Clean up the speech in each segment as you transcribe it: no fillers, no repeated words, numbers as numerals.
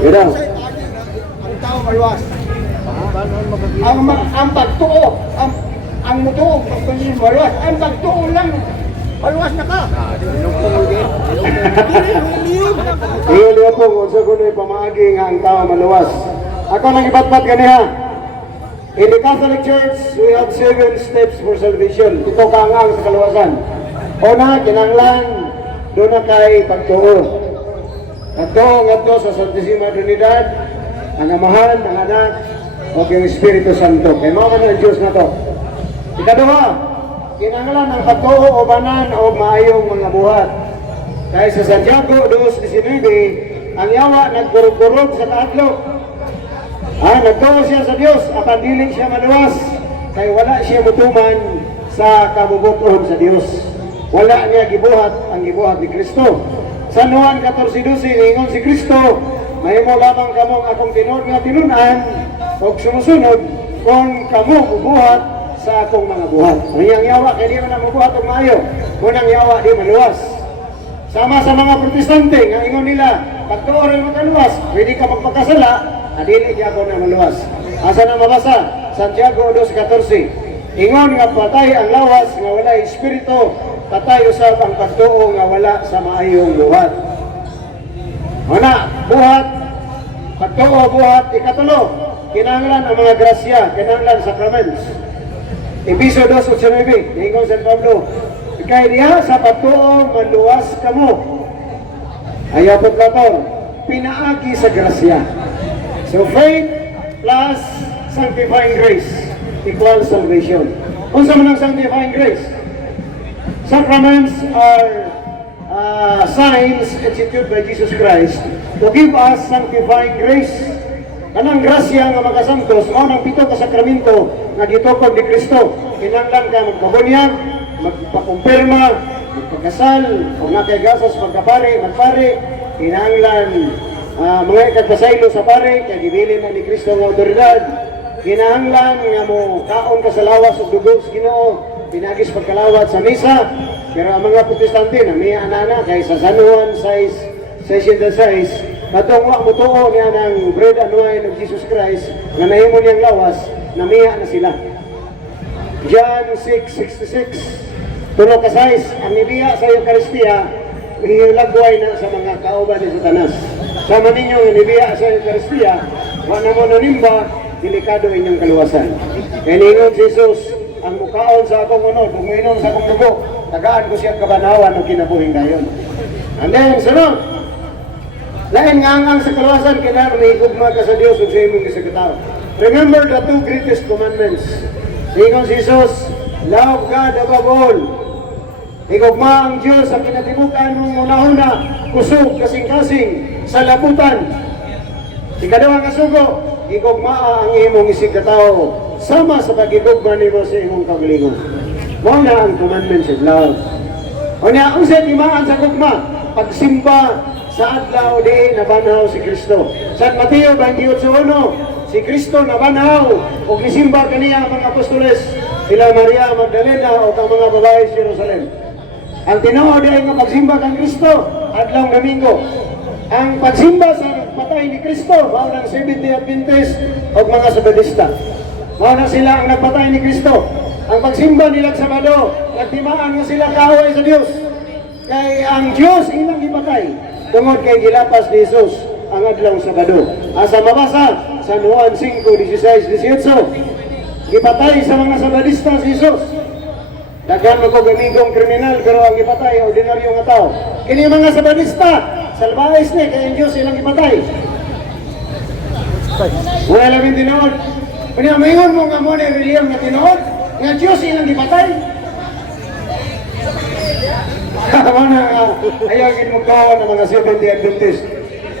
Yun lang. Ang tao maluwas. Ang pagtuo, ang mutuo, pagtuo maluwas. Ang pagtuo lang, maluwas na ka. Iyo po, kung sa kuno'y pamaagi nga ang tao maluwas. Ako nang ibatbat ganiha. In the Catholic Church, we have 7 steps for salvation. Ito kaangang sa kaluwasan. Una, kinanglan, doon na kay pagtuo. Pagtuo nga sa Santissima Trinidad, ang Amahan, ang Anak, o yung Espiritu Santo. Kaya mga ng Diyos na to. Ikaduha, kinanglan ang pagtuo o banan o maayong mga buhat. Kaya sa Santiago 2:19, ang yawa nagkurog-kurog sa kaadlok. Nagtuo siya sa Diyos, apan dili siya maluwas. Kaya wala siya mutuman sa kabubuton sa Diyos. Wala niya gibuhat ang gibuhat ni Kristo. Sa Juan 14:12, ingon si Kristo, mahimo lamang kamong akong tinud nga tinunan o sumusunod kung kamo bubuhat sa akong mga buhat. Ang yawa kaya di man na mabuhat og maayo. Munang yawa di maluwas. Sama sa mga protestante nga ingon nila, pagtuo rin makaluwas, pwede ka magpakasala, adili di ako na maluwas. Asa na mabasa? Santiago 2:14. Ingon nga patay ang lawas nga wala espiritu, patay usab ang pagtuo nga wala sa maayong buhat. Una, buhat, pagtuo buhat, ikatulo, kinahanglan ang mga grasya, kinahanglan sacraments. Episo 2:8, ingon San Pablo, kaya diha sa pagtuo maluwas kamo. Ayaw po Platon, pinaagi sa grasya. So faith plus sanctifying grace equals salvation. Kung sa manang sanctifying grace, sacraments are signs instituted by Jesus Christ to give us sanctifying grace. Kanang grasya nga magasantos, o ng 7 ka sakramento nga gitukod ni Kristo. Kinanglan ka magpabunyag, magpakumpirma, magpagkasal, kung nakaigasas magkapare, magpare, kinahanglan mga ikagpasaylo sa pare, kaya gibilin na ni Kristo ng autoridad. Kinahanglan nga mo kaon ka sa lawas o dugog sa Ginoo, pinagis pagkalawat sa misa. Pero ang mga protestante na may anana, kay sa San Juan 6:6, matungwa mo tuo niya ng bread and wine of Jesus Christ, na nahimo niyang lawas, namiya na sila. John 6:66, tulo ka 6, ang nibiya sa Eucharistia, hihilagway na sa mga kauban ni Satanas. Sama ninyo ang nibiya sa Eucharistia, wala mo nanimba, delikado inyong kaluwasan. Kaya ningon si Jesus, ang mukaon sa akong unod, uminom sa akong dugo, tagaan ko siya kabanawan ng kinabuhing gayon. And then, sunod, lain nga ang sa kaluwasan, kailangan may igugma ka sa Diyos ug sa imong gisagataw. Remember the 2 greatest commandments. Ningon si Jesus, love God above all. Igugma ang Diyos sa kinatibukan mong una-una, kusog, kasing-kasing, sa labutan. Ikadawang kasugo, igugma ang imong isigataw sama sa pag-igugma nimo sa imong kagalingon. Mao na ang commandments of love. O niya, ang sa timaan sa gugma, pagsimba sa adlaw di nabanaw si Kristo. San Mateo 28:1, si Kristo nabanaw o nisimba kaniya ang mga apostoles, sila Maria Magdalena o ang mga babae sa Jerusalem. Ang tinuod di nga pagsimba kang Kristo, adlaw Domingo. Ang pagsimba sa patay ni Kristo, mao ng Seventh-day Adventist o mga Sabadista. Mao na sila ang nagpatay ni Kristo. Ang pagsimba nila sa Sabado, nagtimaan nga sila kaaway sa Diyos. Kay ang Diyos ilang ipatay. Tungod kay gilapas ni Jesus ang adlaw Sabado. Asa mabasa San Juan 5:16-18. Gipatay sa mga Sabadista si Jesus. Daghan mo ko gamigong kriminal pero ang ipatay ordinaryo nga tao. Kini mga Sabadista, salbahis ni kay ang Diyos ilang ipatay. Wala lang tinuod. Kanya mayon mo nga mo na reliyon nga tinuod, nga Diyos ilang ipatay. Mana ayaw gid mo kaon ng mga Seventh-day Adventist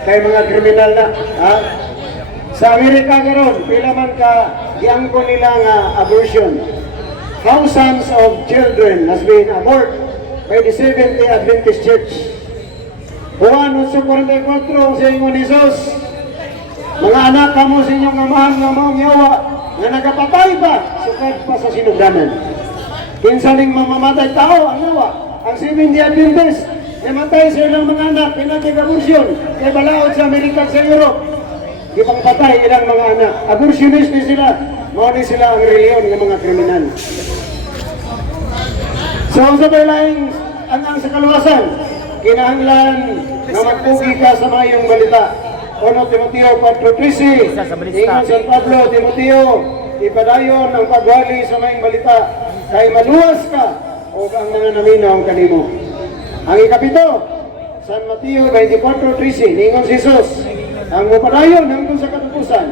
kay mga kriminal na. Sa Amerika karon pila man ka giangko nila nga abortion. Thousands of children has been aborted by the Seventh-day Adventist Church. Juan 8:44 sa ingon ni Jesus, mga anak kamo sa inyong amahan nga maong yawa nga nagapatay ba sukad pa sa sinugdanan. Kinsa ning mamamatay tao ang yawa. Ang Seventh-day Adventist namatay sa ilang mga anak, pinag-abortion, kay balaod sa Amerika sa Europe. Di pang patay ilang mga anak. Abortionist ni sila. Mao ni sila ang reliyon ng mga kriminal. So, sabay lang ang sa kaluwasan, kinahanglan na magpugi ka sa mayong balita. 1 Timoteo 4:13, ingon San Pablo, Timoteo, ipadayon ang pagwali sa mayong balita, kay maluwas ka o ang mga naminaw kanimo. Ang ikapito, San Mateo 24:13, ingon si Jesus, ang mupadayon hangtod sa katapusan,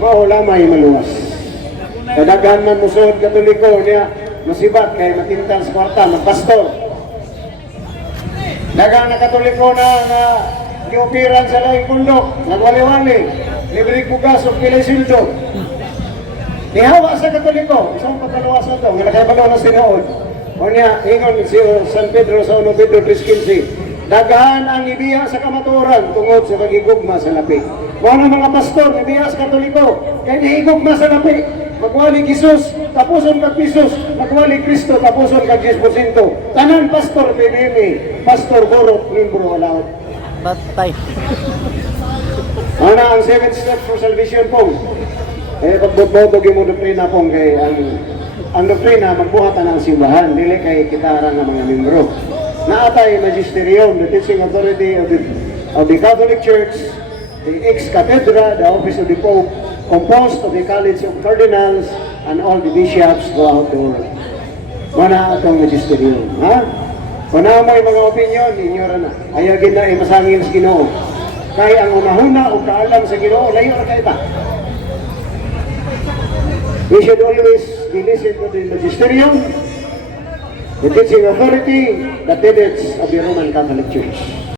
mao lamay maluwas. Kadaghan man musod Katoliko niya, masibat kay matintan sa kwarta, magpastor. Dagang na Katoliko na giupiran sa laing bundok, nagwali-wali, libre bugas o pilay sildo. Nihawa sa Katoliko, isang pagkaluwasan ito, nga nakabalo na sinuod. O niya, ingon si San Pedro sa 1 Pedro 3:15, dagahan ang ibiya sa kamatuoran tungod sa pagigugma sa lapi. Mga mga pastor, ibiya sa Katoliko, kaya nahigugma sa lapi. Magwali Kisus, tapuson kag Pisos, magwali Kristo, tapuson kag 10%. Tanan pastor, PBM, pastor Borot, membro walaot. Patay. Ano ang 7 steps for salvation pong? Pagboto mo doktrina pong kay ang doktrina magbuhatan ng simbahan, dili kay kitaran ng mga membro. Naatay magisterium, the teaching authority of the Catholic Church, the ex-cathedra, the office of the Pope, composed of the College of Cardinals and all the bishops throughout the world. Mana atong magisterium, ha? Kung na may mga opinion, inyo na. Ayagin na masangil sa Ginoo. Kaya ang unahuna o kaalam sa Ginoo, layo na kayo ta. We should always be listen to the magisterium, the teaching authority, the tenets of the Roman Catholic Church.